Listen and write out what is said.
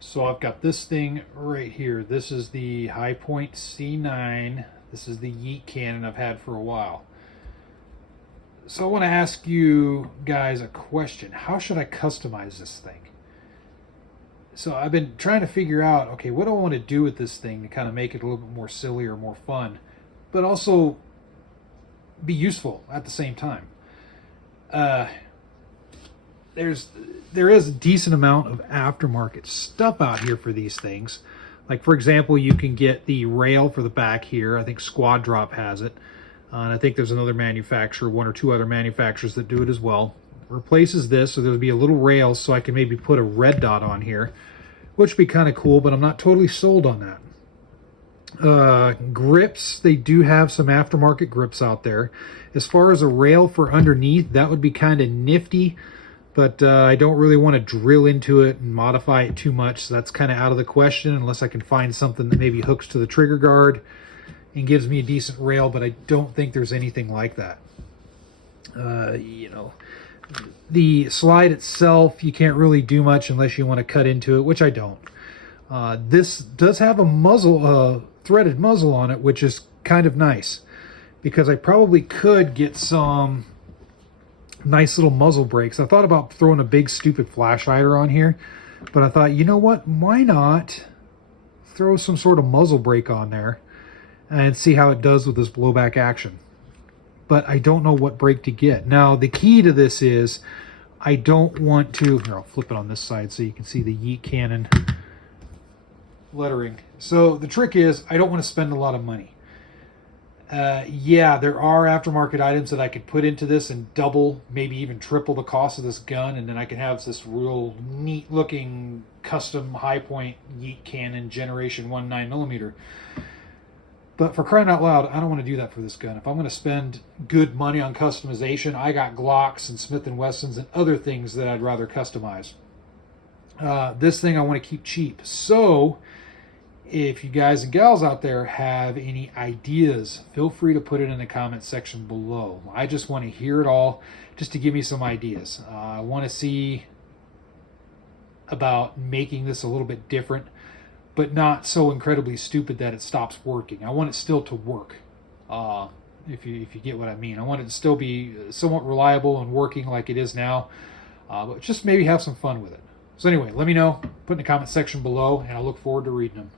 So I've got this thing right here. This is the Hipoint C9. This is the yeet cannon I've had for a while. So I want to ask you guys a question. How should I customize this thing? So I've been trying to figure out, okay, what do I want to do with this thing to kind of make it a little bit more silly or more fun, but also be useful at the same time. Uh, there is a decent amount of aftermarket stuff out here for these things. Like, for example, you can get the rail for the back here. I think Squad Drop has it. And I think there's another manufacturer, one or two other manufacturers that do it as well. Replaces this, so there'll be a little rail so I can maybe put a red dot on here, which would be kind of cool, but I'm not totally sold on that. Grips, they do have some aftermarket grips out there. As far as a rail for underneath, that would be kind of nifty, but I don't really want to drill into it and modify it too much, so that's kind of out of the question unless I can find something that maybe hooks to the trigger guard and gives me a decent rail, but I don't think there's anything like that. The slide itself, you can't really do much unless you want to cut into it, which I don't. This does have a muzzle, threaded muzzle on it, which is kind of nice because I probably could get some nice little muzzle brakes. I thought about throwing a big stupid flash hider on here, but I thought, you know what, why not throw some sort of muzzle brake on there and see how it does with this blowback action. But I don't know what brake to get. Now, the key to this is I don't want to, here, I'll flip it on this side so you can see the yeet cannon lettering. So the trick is I don't want to spend a lot of money. Yeah, there are aftermarket items that I could put into this and double, maybe even triple the cost of this gun, and then I can have this real neat looking custom Hipoint yeet cannon generation 1 9mm. But for crying out loud, I don't want to do that for this gun. If I'm going to spend good money on customization, I got Glocks and Smith & Wessons and other things that I'd rather customize. This thing I want to keep cheap. So if you guys and gals out there have any ideas, feel free to put it in the comment section below. I just want to hear it all, just to give me some ideas. I want to see about making this a little bit different, but not so incredibly stupid that it stops working. I want it still to work, if you get what I mean. I want it to still be somewhat reliable and working like it is now, but just maybe have some fun with it. So anyway, let me know, put in the comment section below, and I look forward to reading them.